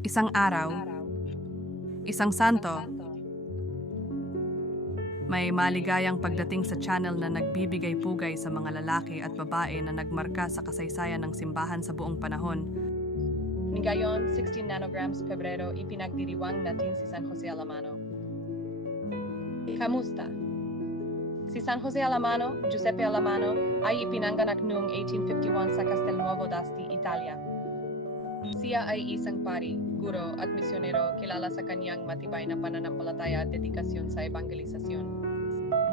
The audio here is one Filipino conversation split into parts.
Isang araw, isang santo, may maligayang pagdating sa channel na nagbibigay pugay sa mga lalaki at babae na nagmarka sa kasaysayan ng simbahan sa buong panahon. Ngayon, 16 nanograms Pebrero, ipinagdiriwang natin si San Jose Alamano. Kamusta? Si San Jose Alamano, Giuseppe Alamano, ay ipinanganak noong 1851 sa Castelnuovo d'Asti, Italia. Siya ay isang pari, guro at misyonero kilala sa kanyang matibay na pananampalataya at dedikasyon sa evangelisasyon.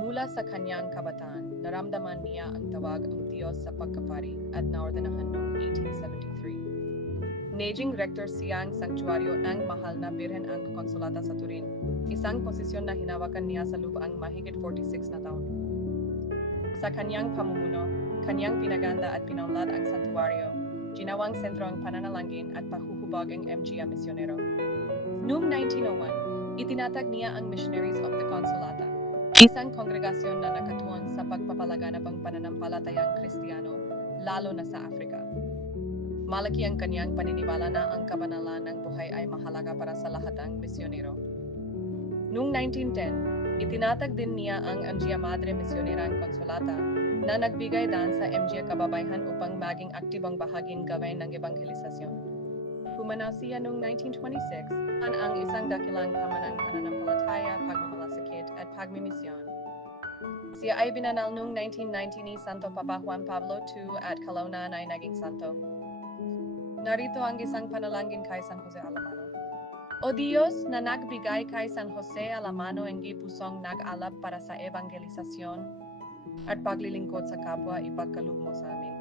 Mula sa kanyang kabataan, naramdaman niya ang tawag ng Diyos sa pagkapari at naordinahan noong 1873. Naging rector siyang sanktuaryo ng mahal na Birhen ang Konsulata sa Turin, isang posisyon na hinawakan niya sa lupaang mahigit 46 na taon. Sa kanyang pamumuno, kanyang pinaganda at pinaunlad ang santuario, ginawang sentro ang pananalangin at pahuhubog ang MGA misyonero. Noong 1901, itinatag niya ang Missionaries of the Consolata, isang kongregasyon na nakatuon sa pagpapalaganap ng pananampalatayang Kristiyano, lalo na sa Afrika. Malaki ang kanyang paniniwala na ang kabanalan ng buhay ay mahalaga para sa lahat ng misyonero. Noong 1910, itinatag din niya ang MGA Madre Misionerang Consolata na nagbigay daan sa MGA kababayan upang maging aktibong bahaging gawin ng evangelisasyon. Pumanaw siya noong 1926 an ang isang dakilang pamanang pananampalataya, pagmamalasakit at pagmimisyon. Siya ay binanal noong 1990 ni Santo Papa Juan Pablo II at kalaunan ay naging santo. Narito ang isang panalangin kay San Jose Alamano. O Diyos na nagbigay kay San Jose Alamano ang gipusong nag-alab para sa evangelisasyon at paglilingkod sa kapwa ipagkaloob mo sa amin.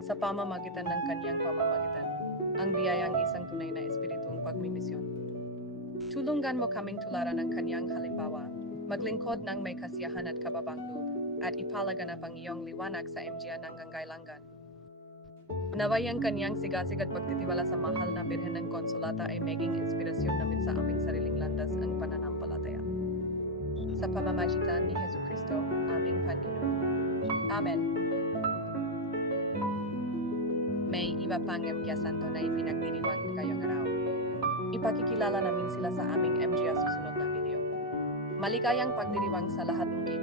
Sa pamamagitan ng kanyang pamamagitan, ang biyayang isang tunay na espiritong pagmimisyon. Tulungan mo kaming tularan ng kanyang halimbawa, maglingkod ng may kasiyahan at kababang at ipalaganap ang iyong liwanag sa MGA ng gangailangan. Naway ang kanyang sigasig at pagtitiwala sa mahal na Birhen ng Konsolata ay maging inspirasyon namin sa aming sariling landas ang pananampalataya. Sa pamamagitan ni Heso Kristo, aming Panginoon. Amen. May iba pang MGA Santo na ipinagdiriwang ngayong araw. Ipakikilala namin sila sa aming MGA susunod na video. Maligayang pagdiriwang sa lahat ng